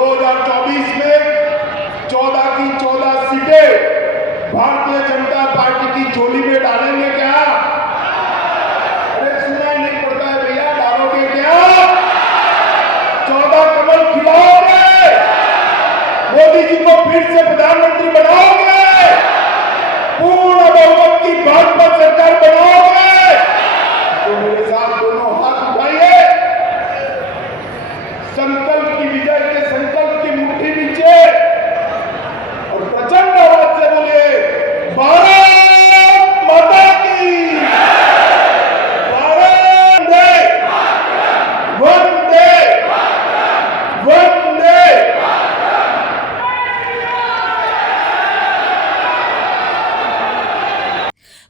2024 में 14 की 14 सीटें भारतीय जनता पार्टी की झोली में डालेंगे क्या? अरे सुनाई नहीं पड़ता है भैया, डालोगे क्या? 14 कमल खिलाओगे? मोदी जी को फिर से प्रधानमंत्री बनाओगे? पूर्ण बहुमत की भाजपा सरकार बनाओगे? तो मेरे साथ दोनों हाथ उठाइए, संकल्प की विजय के संकल्प की मुट्ठी नीचे और प्रचंड आवाज से बोले भारत माता की, वंदे वंदे वंदे।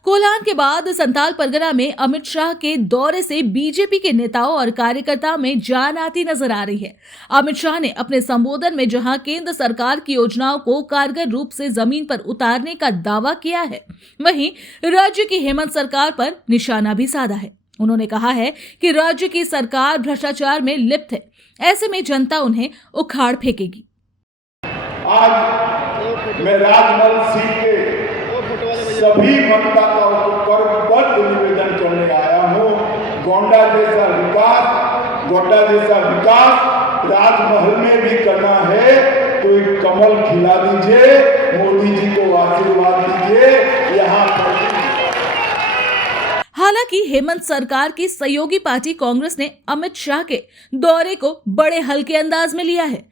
कोल्हान के बाद संथाल परगना में अमित शाह के दौरे से बीजेपी के नेताओं और कार्यकर्ताओं में जान आती नजर आ रही है। अमित शाह ने अपने संबोधन में जहां केंद्र सरकार की योजनाओं को कारगर रूप से जमीन पर उतारने का दावा किया है, वहीं राज्य की हेमंत सरकार पर निशाना भी साधा है। उन्होंने कहा है कि राज्य की सरकार भ्रष्टाचार में लिप्त है, ऐसे में जनता उन्हें उखाड़ फेंकेगी। आज मैं राजमहल सीट के सभी मतदाताओं को करबद्ध निवेदन करने आया हूं। गोंडा जैसा विकास राजमहल में भी करना है तो एक कमल खिला दीजिए, मोदी जी को आशीर्वाद दीजिए। यहाँ हालांकि हेमंत सरकार की सहयोगी पार्टी कांग्रेस ने अमित शाह के दौरे को बड़े हल्के अंदाज में लिया है।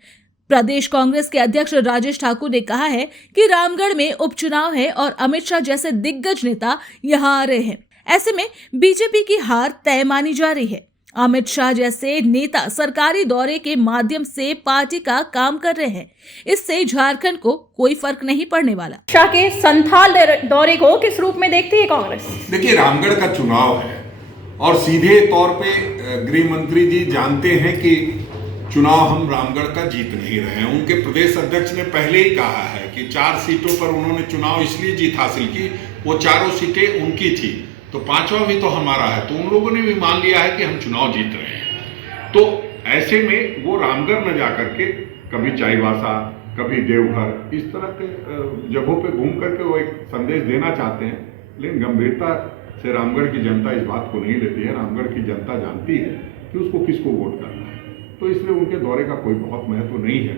प्रदेश कांग्रेस के अध्यक्ष राजेश ठाकुर ने कहा है कि रामगढ़ में उपचुनाव है और अमित शाह जैसे दिग्गज नेता यहां आ रहे हैं, ऐसे में बीजेपी की हार तय मानी जा रही है। अमित शाह जैसे नेता सरकारी दौरे के माध्यम से पार्टी का काम कर रहे हैं, इससे झारखंड को कोई फर्क नहीं पड़ने वाला। शाह के संथाल दौरे को किस रूप में देखती है कांग्रेस? देखिए, रामगढ़ का चुनाव है और सीधे तौर पे गृह मंत्री जी जानते हैं कि चुनाव हम रामगढ़ का जीत नहीं रहे हैं। उनके प्रदेश अध्यक्ष ने पहले ही कहा है कि 4 सीटों पर उन्होंने चुनाव इसलिए जीत हासिल की, वो चारों सीटें उनकी थी, तो 5वां भी तो हमारा है। तो उन लोगों ने भी मान लिया है कि हम चुनाव जीत रहे हैं। तो ऐसे में वो रामगढ़ में जाकर के कभी चाईबासा, कभी देवघर, इस तरह के जगहों पे घूम करके वो एक संदेश देना चाहते हैं, लेकिन गंभीरता से रामगढ़ की जनता इस बात को नहीं लेती है। रामगढ़ की जनता जानती है कि उसको किसको वोट करना है, तो इसलिए उनके दौरे का कोई बहुत महत्व नहीं है।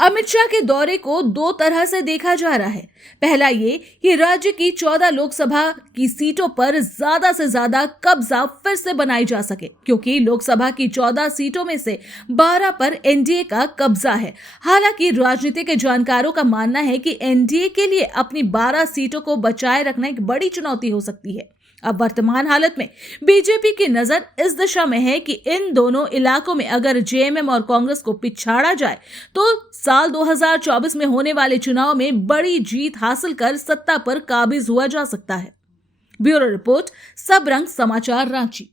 अमित शाह के दौरे को 2 तरह से देखा जा रहा है। पहला ये कि राज्य की 14 लोकसभा की सीटों पर ज्यादा से ज्यादा कब्जा फिर से बनाई जा सके, क्योंकि लोकसभा की 14 सीटों में से 12 पर एनडीए का कब्जा है। हालांकि राजनीति के जानकारों का मानना है कि एनडीए के लिए अपनी 12 सीटों को बचाए रखना एक बड़ी चुनौती हो सकती है। अब वर्तमान हालत में बीजेपी की नजर इस दिशा में है कि इन दोनों इलाकों में अगर जेएमएम और कांग्रेस को पिछाड़ा जाए तो साल 2024 में होने वाले चुनाव में बड़ी जीत हासिल कर सत्ता पर काबिज हुआ जा सकता है। ब्यूरो रिपोर्ट, सब रंग समाचार, रांची।